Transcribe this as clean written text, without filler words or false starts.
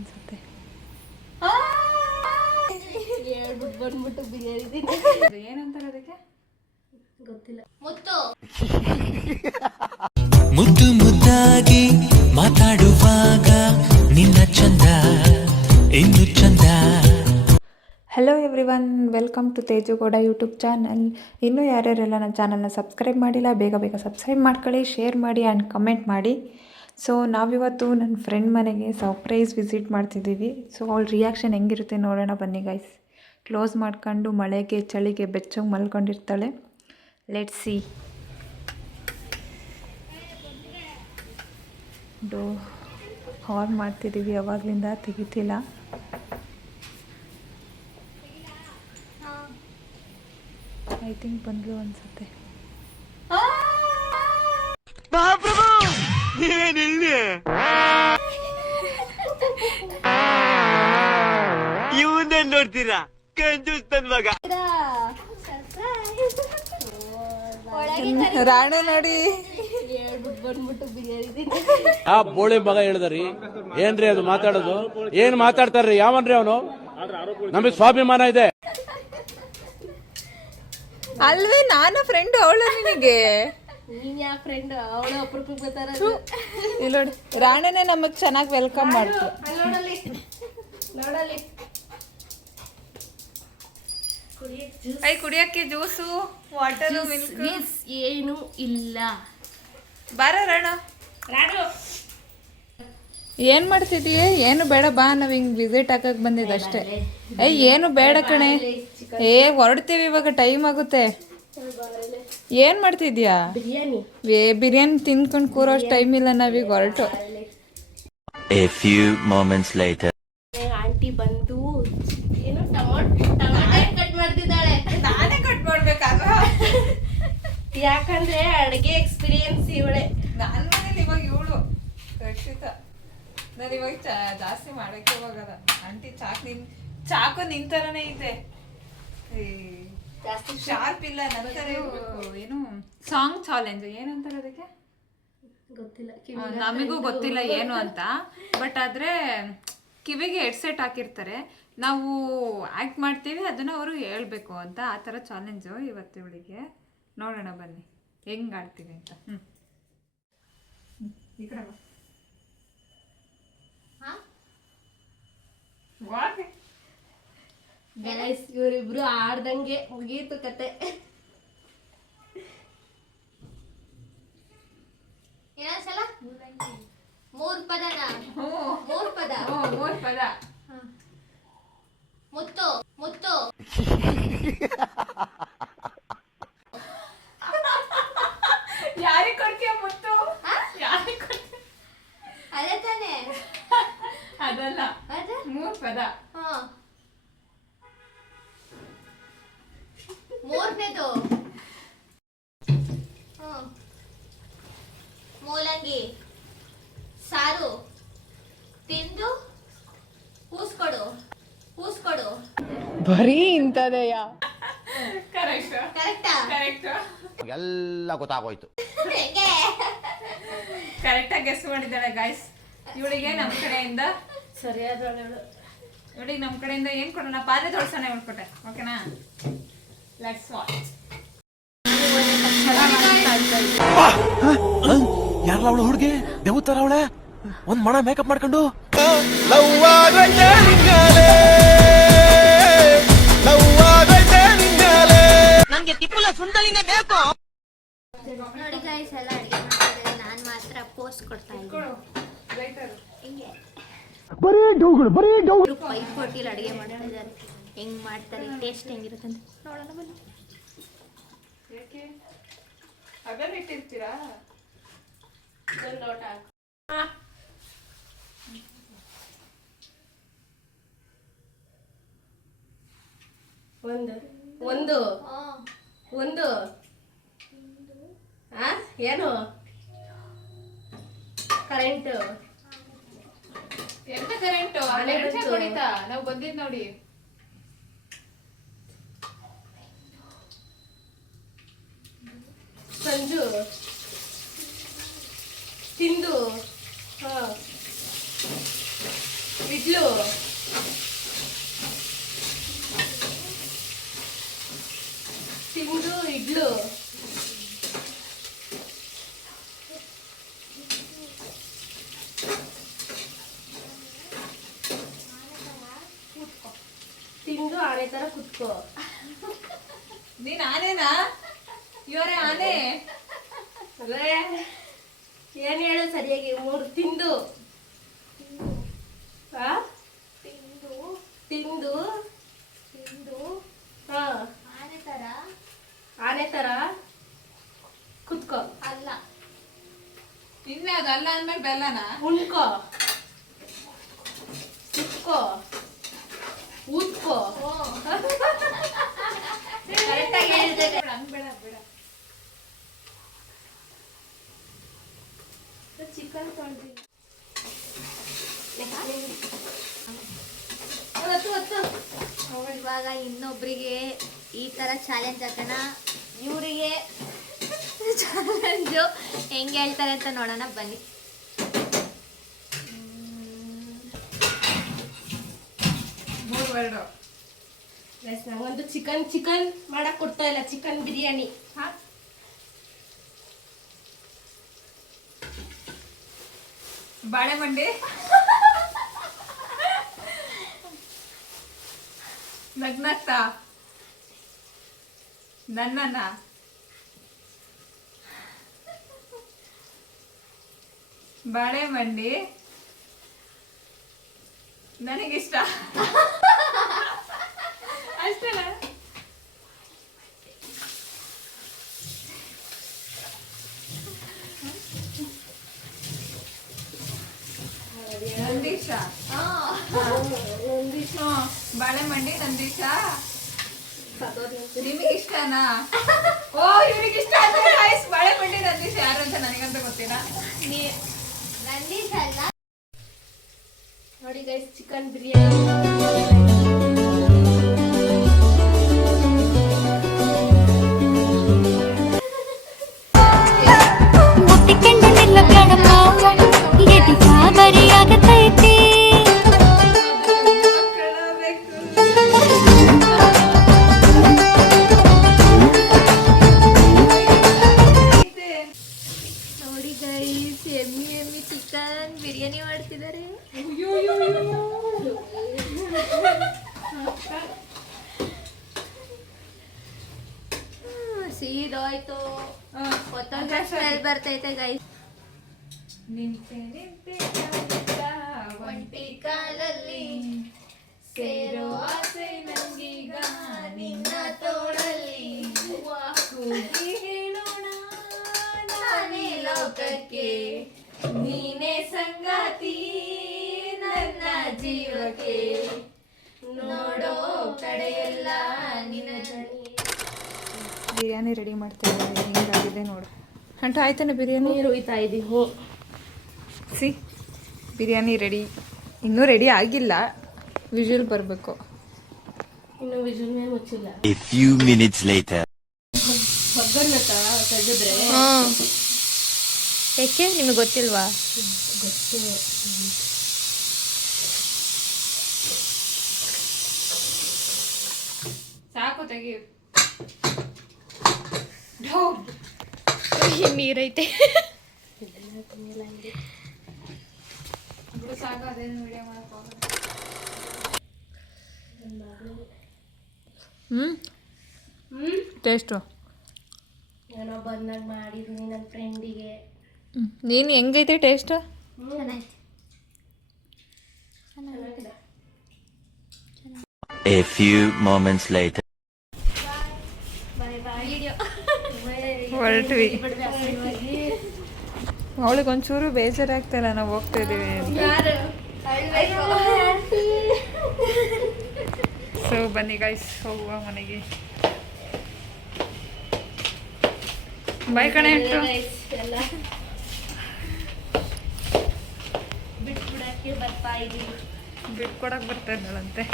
ಅನ್ಸುತ್ತೆ. ಬಂದ್ಬಿಟ್ಟು ಬಿರಿಯಾನಿ ಏನಂತಾರೆ ಅದಕ್ಕೆ ಗೊತ್ತಿಲ್ಲ. ಮುತ್ತು ಮುದ್ದು ಮುದ್ದಾಗಿ ಮಾತಾಡುವಾಗ ನಿನ್ನ ಚಂದ ಇನ್ನು ಚಂದ. Hello everyone, welcome to Teju Gowda YouTube channel. ಇನ್ನೂ ಯಾರ್ಯಾರೆಲ್ಲ ನನ್ನ ಚಾನಲ್ನ ಸಬ್ಸ್ಕ್ರೈಬ್ ಮಾಡಿಲ್ಲ, ಬೇಗ ಸಬ್ಸ್ಕ್ರೈಬ್ ಮಾಡ್ಕೊಳ್ಳಿ, ಶೇರ್ ಮಾಡಿ ಆ್ಯಂಡ್ ಕಮೆಂಟ್ ಮಾಡಿ. ಸೊ ನಾವಿವತ್ತು ನನ್ನ ಫ್ರೆಂಡ್ ಮನೆಗೆ ಸರ್ಪ್ರೈಸ್ ವಿಸಿಟ್ ಮಾಡ್ತಿದ್ದೀವಿ. ಸೊ ಅವಳ ರಿಯಾಕ್ಷನ್ ಹೆಂಗಿರುತ್ತೆ ನೋಡೋಣ ಬನ್ನಿ ಗೈಸ್. ಕ್ಲೋಸ್ ಮಾಡ್ಕೊಂಡು ಮಳೆಗೆ ಚಳಿಗೆ ಬೆಚ್ಚಗೆ ಮಲ್ಕೊಂಡಿರ್ತಾಳೆ. Let's see. ಆನ್ ಮಾಡ್ತಿದ್ದೀವಿ, ಯಾವಾಗಲಿಂದ ತೆಗಿತಿಲ್ಲ. ಐ ಥಿಂಕ್ ಬಂದ್ಲು ಅನ್ಸುತ್ತೆ. ಇವನ್ನೇ ನೋಡ್ತೀರಾ ಕಂಜೂಸ್ ಮಗ. ರಾಣು ನೋಡಿ ಬಂದ್ಬಿಟ್ಟು ಬಿರಿಯಾನಿ ಆ ಬೋಳಿ ಮಗ ಹೇಳಿದ್ರಿ ಏನ್ರಿ ಅದು ಮಾತಾಡೋದು? ಏನ್ ಮಾತಾಡ್ತಾರ್ರಿ? ಯಾವನ್ರಿ ಅವನು? ನಮಗೆ ಸ್ವಾಭಿಮಾನ ಇದೆ ಅಲ್ವೇ? ನಾನು ಫ್ರೆಂಡ್ ಅವಳು ನಿನಗೆ. ನೀನ್ ಯಾ ಫ್ರೆಂಡ್? ಅವಳು ಅಪರೂಪಕ್ಕೆ ಬರ್ತಾರ. ಇಲ್ಲ ನೋಡಿ, ರಾಣನೇ ನಮಗ್ ಚೆನ್ನಾಗಿ ವೆಲ್ಕಮ್ ಮಾಡ್ತು. ನೋಡಲಿ ಕುಡಿಯಕ್ಕೆ ಜ್ಯೂಸು, ವಾಟರು, ಮಿಲ್ಕ್ ಏನು ಇಲ್ಲ. ಬಾರ ರಾಣು. ಏನ್ ಮಾಡ್ತಿದೀಯ? ಏನು ಬೇಡ ಬಾ, ನಾವ್ ಹಿಂಗ್ ವಿಸಿಟ್ ಹಾಕಕ್ ಬಂದಿದ್ದು ಅಷ್ಟೇ. ಏನು ಬೇಡ ಕಣೆ. ಹೊರಡ್ತೀವಿ ಇವಾಗ, ಟೈಮ್ ಆಗುತ್ತೆ. ಏನ್ ಮಾಡ್ತಿದ್ಯಾ? ಬಿರಿಯಾನಿ ತಿನ್ಕೊಂಡು ಕೂರೋಷ್ಟು ಟೈಮ್ ಇಲ್ಲ, ನಾವೀಗ ಹೊರಟು. A few moments later. Aunty ಬಂದು ಏನು ಟೊಮಾಟೊ ಕಟ್ ಮಾಡ್ತಿದ್ದಾಳೆ. ನಾನೇ ಕಟ್ ಮಾಡ್ಬೇಕಾಗ, ಯಾಕಂದ್ರೆ ಅಡುಗೆ ಎಕ್ಸ್ಪೀರಿಯನ್ಸ್ ಇವಳೆ. ನನ್ನ ಮನೇಲಿ ಇವಾಗ ಇವಳು ರಕ್ಷಿತ. ನಾನು ಇವಾಗ ಜಾಸ್ತಿ ಮಾಡಕ್ಕೆ ಹೋಗಲ್ಲ. ಆಂಟಿ ಚಾಕು ನಿಂತರನೇ ಇದೆ, ಜಾಸ್ತಿ ಶಾರ್ಪ್ ಇಲ್ಲ. ನಂತರ ಏನು ಸಾಂಗ್ ಚಾಲೆಂಜ್ ಏನಂತಾರೆ ಅದಕ್ಕೆ ಗೊತ್ತಿಲ್ಲ. ನಮಗೂ ಗೊತ್ತಿಲ್ಲ ಏನು ಅಂತ. ಬಟ್ ಆದ್ರೆ ಕಿವಿಗೆ ಹೆಡ್ಸೆಟ್ ಹಾಕಿರ್ತಾರೆ, ನಾವು ಆಕ್ಟ್ ಮಾಡ್ತೀವಿ, ಅದನ್ನ ಅವರು ಹೇಳ್ಬೇಕು ಅಂತ. ಆ ಥರ ಚಾಲೆಂಜು ಇವತ್ತು ಇವಳಿಗೆ. ನೋಡೋಣ ಬನ್ನಿ ಹೆಂಗ್ ಆಡ್ತೀವಿ ಅಂತ. ಈ ಕಡೆ ಗೈಸ್, ಇವರಿಬ್ರು ಆಡ್ದಂಗೆ ಮುಗೀತು ಕತೆ. ಏನಸಲ ಮೂರ್ ಪದನ? ಮೂರ್ ಪದ. ಮುತ್ತು ಮುತ್ತು ಯಾರಿಗೆ ಕೊಡ್ತೀಯ ಮುತ್ತು? ಯಾರಿಗೆ ಕೊಡ್ತೀಯ? ಅದೇ ತಾನೇ. ಅದಲ್ಲ, ಮೂರ್ ಪದ. ಮೂರನೇದು ಮೂಲಂಗಿ ಸಾರು ತಿಂದು ಕೂಸ್ಕೊಡು. ಬರೀ ಇಂಥದೆಯಾ? ಕರೆಕ್ಟಾ? ಎಲ್ಲ ಗೊತ್ತಾಗೋಯ್ತು. ಕರೆಕ್ಟಾಗಿ ಗೆಸ್ ಮಾಡಿದ್ದಾಳೆ ಗಾಯ್ಸ್. ಇವಳಿಗೆ ನಮ್ಮ ಕಡೆಯಿಂದ ಸರಿಯಾದ ಇವಳಿಗೆ ನಮ್ಮ ಕಡೆಯಿಂದ ಏನ್ ಕೊಡೋಣ? ಪಾತ್ರೆ ತೊಳ್ಸೋಣ ಹೇಳ್ಕೊಟ್ಟೆ. ಓಕೆನಾ? Let's watch. ಯಾರಲ್ಲ ಅವಳು? ಹುಡುಗಿ ದೇವತರ ಅವಳೆ. ಒಂದ್ ಮಣ ಮೇಕಪ್ ಮಾಡ್ಕೊಂಡು ನನ್ಗೆ ತಿಪ್ಪುಲ ಸುಂದಲಿನೇ ಬೇಕು. ನೋಡಿ ಗೈಸ್, ಎಲ್ಲ ಅಡಿಗೆ ಮಾಡ್ತಿದ್ದಾರೆ, ನಾನ್ ಮಾತ್ರ ಪೋಸ್ಟ್ ಕೊಡ್ತಾ ಇದ್ದೀನಿ. ಪೈಪೋಟಿಲಿ ಅಡಿಗೆ ಮಾಡ್ತಿದ್ದಾರೆ. ಹೆಂಗ್ ಮಾಡ್ತಾರೆ, ಟೇಸ್ಟ್ ಹೆಂಗಿರುತ್ತೆ ಅಂತ ನೋಡೋಣ ಬನ್ನಿ. ಯಾಕೆ ಅಗಲ್ ಇಟ್ಟಿರ್ತೀರಾ? ಲೋಟ ಒಂದು ಏನು ಕರೆಂಟ್? ಎಂತ ಕರೆಂಟು? ಹೊಡಿತಾ ನಾವು ಬಂದಿದ್ ನೋಡಿ. ಸಂಜು ತಿಂದು ಇಡ್ಲು ತಿಂದು ಇಡ್ಲು ತಿಂದು ಆನೆ ತರ ಕುತ್ಕೋ. ನೀನ್ ಆನೆನಾ? ಇವರೇ ಆನೆ. ಅಲ್ಲೇ ಏನ್ ಹೇಳು ಸರಿಯಾಗಿ. 3 ತಿಂದು ಆ? ತಿಂದು ಹಾ ಆನೆ ತರ ಕುತ್ಕೋ. ಅಲ್ಲ ಇನ್ಯಾವ್ದು ಅಲ್ಲ ಅಂದ್ಮೇಲೆ ಬೆಲ್ಲನಾ? ಉಣ್ಕೋ, ಸುತ್ಕೋ, ಊದ್ಕೋ. ಕರೆಕ್ಟಾಗಿ ಹೇಳಿದೆ. ಚಿಕನ್ ತೊಳ್ದಿ ಇವಾಗ ಇನ್ನೊಬ್ರಿಗೆ ಈ ತರ ಚಾಲೆಂಜ್ ಹಾಕೋಣ. ಇವರಿಗೆ ಚಾಲೆಂಜು ಹೆಂಗೆ ಹೇಳ್ತಾರೆ ಅಂತ ನೋಡೋಣ ಬನ್ನಿ. ನಂಗಂತೂ ಚಿಕನ್ ಮಾಡಕ್ ಕೊಡ್ತಾ ಇಲ್ಲ. ಚಿಕನ್ ಬಿರಿಯಾನಿ ಬಾಳೆಮಂಡಿ, ನಗ್ನಗ್ತಾ ನನ್ನನ್ನ ಬಾಳೆಮಂಡಿ ನನಗಿಷ್ಟ. ಅಷ್ಟೇನಾ? ನಂದೀಶ ಬಾಳೆಮಂಡಿ ನಂದೀಶ ನಿಮಗೆ ಇಷ್ಟನಾ? ಓ ಇವ್ರಿಗೆ ಇಷ್ಟ ಅಂದ್ರೆ guys, ಬಾಳೆಮಂಡಿ ನಂದೀಶ ಯಾರು ಅಂತ ನನಗಂತ ಗೊತ್ತಿಲ್ಲ. ನಂದೀಶ್ ಅಲ್ಲ ನೋಡಿ ಗೈಸ್, ಚಿಕನ್ ಬಿರಿಯಾನಿ. ನೋಡಿ ಗೈಸ್, ಎಮ್ಮಿ ಚಿಕನ್ ಬಿರಿಯಾನಿ ಮಾಡ್ತಿದ್ದಾರೆ. ಸೀದೋಯ್ತು. ಕೊತ್ತಂಬರಿ ಸ್ಮೆಲ್ ಬರ್ತೈತೆ ಗೈಸ್. ನಿಂತೆ ನಿಂತೆ ಒಂಟಿ ಕಾಲಲ್ಲಿ ಸೇರೋ ಆಸೆ ನಂಗೀಗ ನಿನ್ನ ತೋಳಲ್ಲಿ ಕೂಗಿ ಹೇಳೋಣ ನಾನೇ ಲೋಕಕ್ಕೆ, ನೀನೇ ಸಂಗಾತಿ ನನ್ನ ಜೀವಕ್ಕೆ, ನೋಡೋ ಕಡೆಯೆಲ್ಲ ನಿನ್ನ ಜನಿ. ಬಿರಿಯಾನಿ ರೆಡಿ ಮಾಡ್ತೇವೆ. ಹಿಂಗಾಗಿದೆ ನೋಡು. ಅಂಟ ಆಯ್ತಾನೆ ಬಿರಿಯಾನಿ. ನೀರು ಉಯ್ತಾ ಇದೀವಿ. C biryani ready. ಇನ್ನೂ ರೆಡಿ ಆಗಿಲ್ಲ, ವಿಜುವಲ್ ಬರಬೇಕು. ಇನ್ನು ವಿಜುವಲ್ ಮೇಲೆ ಮುಚ್ಚಿಲ್ಲ. A few minutes later. ಒಗ್ಗರಣೆ ತೆಗೆದ್ರೆ ಯಾಕೆ ನಿಮಗೆ ಗೊತ್ತಿಲ್ವಾ? ಸಾಕು ತೆಗಿ. ನೀರೈತೆ. ಸಾಕು, ಅದೇನು ವಿಡಿಯೋ ಮಾಡಕ್ ಹೋಗಲ್ಲ. ಟೇಸ್ಟು ಏನೋ ಬಂದಾಗ ಮಾಡಿದ್ದೀನಿ ನನ್ನ ಫ್ರೆಂಡಿಗೆ. ನೀನು ಹೆಂಗೈತೆ taste? ಚೆನ್ನಾಯ್ತು. A few moments later. ಹೊರಟ್ವಿ. ಅವಳಿಗೆ ಒಂಚೂರು ಬೇಜಾರಾಗ್ತಾಯಿಲ್ಲ ನಾವು ಹೋಗ್ತಾ ಇದ್ದೀವಿ ಅಂತ. ಸೊ ಬನ್ನಿ ಗೈಸ್, ಹೋಗುವ ಮನೆಗೆ. ಬಾಯ್ ಕಣೆ ಇಟ್ಟು ಎಲ್ಲ ಬಿಟ್ಬಿಡಕ್ಕೆ ಬರ್ತಾ ಇದೀವಿ. ಬಿಟ್ಕೊಡಕ್ಕೆ ಬರ್ತಾ ಇದ್ದಾಳಂತೆ.